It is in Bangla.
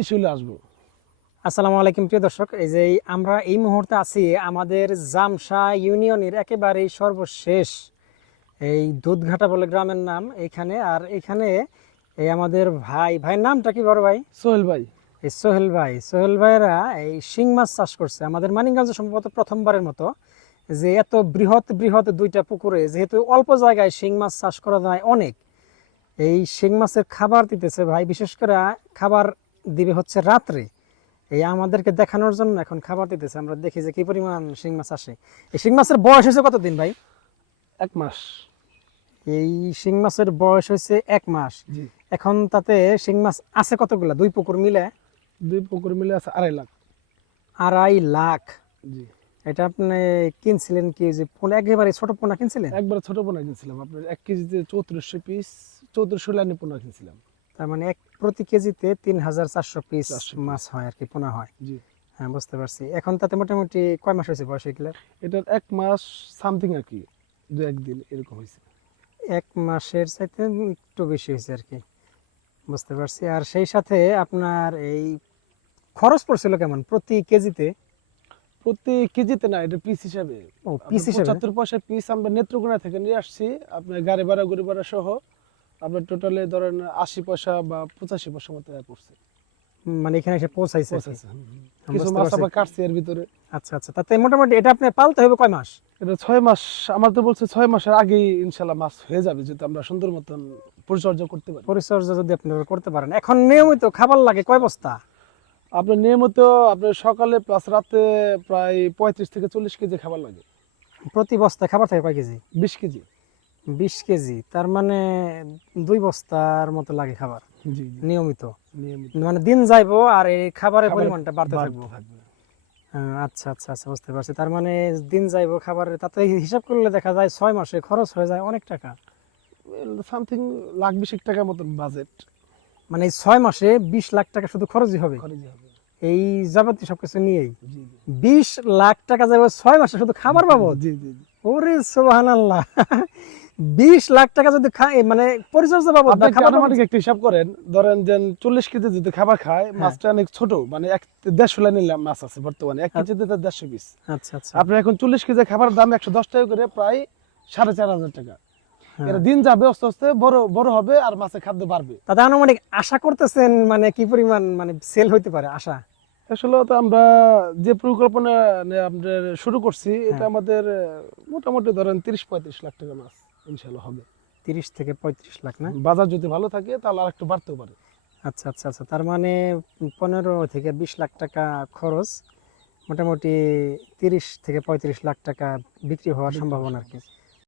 বেশি হলে আসব। আসসালামু আলাইকুম প্রিয় দর্শক এই যে আমরা এই মুহূর্তে আছি আমাদের জামসা ইউনিয়নের একেবারেই সর্বশেষ এই দুধঘাটা বলে গ্রামের নাম এইখানে আর এখানে এই আমাদের ভাই ভাইয়ের নামটা কি বড় ভাই? সোহেল ভাই। এই সোহেল ভাই সোহেল ভাইয়েরা এই শিং মাছ চাষ করছে আমাদের মানিকগঞ্জে সম্ভবত প্রথমবারের মতো। যে এত বৃহৎ বৃহৎ দুইটা পুকুরে যেহেতু অল্প জায়গায় শিং মাছ চাষ করা যায় অনেক এই শিং মাছের খাবার দিতেছে ভাই বিশেষ করে খাবার দিবে হচ্ছে রাত্রে। এই আমাদেরকে দেখানোর জন্য এখন খাবার দিতেছে। আমরা দেখি যে কি পরিমাণ শিং মাছ আসে। এই শিং মাছের বয়স হয়েছে কতদিন ভাই? এক মাস। এই শিং মাছের বয়স হয়েছে এক মাস। এখন তাতে শিং মাছ আছে কতগুলা? দুই পুকুর মিলে? দুই পুকুর মিলে আছে আড়াই লাখ। আড়াই লাখ। জি। এটা আপনি কিনছিলেন কি? যে পোনা একেবারে ছোট পোনা কিনছিলেন? একবার ছোট পোনা কিনছিলাম। আপনার এক কেজিতে চৌত্রিশশো পিস চৌত্রিশশো লাইনে পোনা কিনছিলাম। তার মানে এক প্রতি কেজিতে তিন হাজার চারশো পিস মাছ হয় আর কি পোনা হয়। জি। হ্যাঁ বুঝতে পারছি। এখন তাতে মোটামুটি কয় মাস হয়েছে বয়স এগুলার? এটার এক মাস সামথিং আর কি দু একদিন এরকম হয়েছে। এক মাসের চাইতে একটু বেশি হয়েছে আর কি বুঝতে পারছি। আর সেই সাথে আপনার এই খরচ পড়ছিল কেমন? প্রতি কেজিতে? প্রতি কেজিতে না এটা পিস হিসাবে। ও পিস হিসেবে? পঁচাত্তর পয়সা পিস আমরা নেত্রকোনা থেকে নিয়ে আসছি আপনার গাড়ি ভাড়া গড়ি ভাড়া সহ। আপনার টোটালে ধরেন আশি পয়সা বা পঁচাশি পয়সা মতো পড়ছে মানে এখানে এসে পৌঁছাইছে কিছু মাছ আবার কাটছি এর ভিতরে। আচ্ছা আচ্ছা। তাতে মোটামুটি এটা আপনি পালতে হবে কয় মাস? এটা ছয় মাস আমার তো বলছে ছয় মাসের আগেই ইনশাল্লাহ মাছ হয়ে যাবে যদি আমরা সুন্দর মতন পরিচর্যা করতে পারি। পরিচর্যা যদি আপনারা করতে পারেন। এখন নিয়মিত খাবার লাগে কয় বস্তা? আপনার নিয়মিত আপনার সকালে প্লাস রাতে প্রায় পঁয়ত্রিশ থেকে চল্লিশ কেজি খাবার লাগে। প্রতি বস্তায় খাবার থাকে কয় কেজি? বিশ কেজি। বিশ কেজি তার মানে দুই বস্তার মতো লাগে খাবার নিয়মিত। মানে দিন যাইবো আর এই খাবারের পরিমাণটা বাড়তে থাকব। হ্যাঁ, আচ্ছা আচ্ছা আচ্ছা বুঝতে পারছি। তার মানে দিন যাইবো খাবারের তাতে হিসাব করলে দেখা যায় ছয় মাসে খরচ হয়ে যায় অনেক টাকা। সামথিং লাখ বিশেক টাকার মতন বাজেট মানে ছয় মাসে বিশ লাখ টাকা শুধু খরচই হবে? এই যাবতীয় সবকিছু নিয়েই। বিশ লাখ টাকা যাবে ছয় মাসে শুধু খাবার জি জি জি। ওরে সোহান আল্লাহ বিশ লাখ টাকা যদি খায় মানে পরিচর্যা বাবদ খাবার একটা হিসাব করেন। ধরেন যে চল্লিশ কেজি যদি খাবার খায় মাছটা অনেক ছোট মানে এক দেড়শো লাইনের মাছ আছে বর্তমানে। এক কেজিতে তার দেড়শো পিস। আচ্ছা আচ্ছা। আপনার এখন চল্লিশ কেজি খাবার দাম একশো দশ টাকা করে প্রায় সাড়ে চার হাজার টাকা। হ্যাঁ। এটা দিন যাবে আস্তে আস্তে বড় বড় হবে আর মাছের খাদ্য বাড়বে। তাতে আনুমানিক আশা করতেছেন মানে কি পরিমাণ মানে সেল হইতে পারে আশা? আসলে তো আমরা যে পরিকল্পনা শুরু করছি এটা হ্যাঁ। আমাদের মোটামুটি ধরেন তিরিশ পঁয়ত্রিশ লাখ টাকা মাছ। ইনশাল্লাহ হবে। তিরিশ থেকে পঁয়ত্রিশ লাখ না? বাজার যদি ভালো থাকে তাহলে আর একটু বাড়তেও পারে। আচ্ছা আচ্ছা আচ্ছা। তার মানে পনেরো থেকে বিশ লাখ টাকা খরচ মোটামুটি তিরিশ থেকে পঁয়ত্রিশ লাখ টাকা বিক্রি হওয়ার সম্ভাবনা আর কি।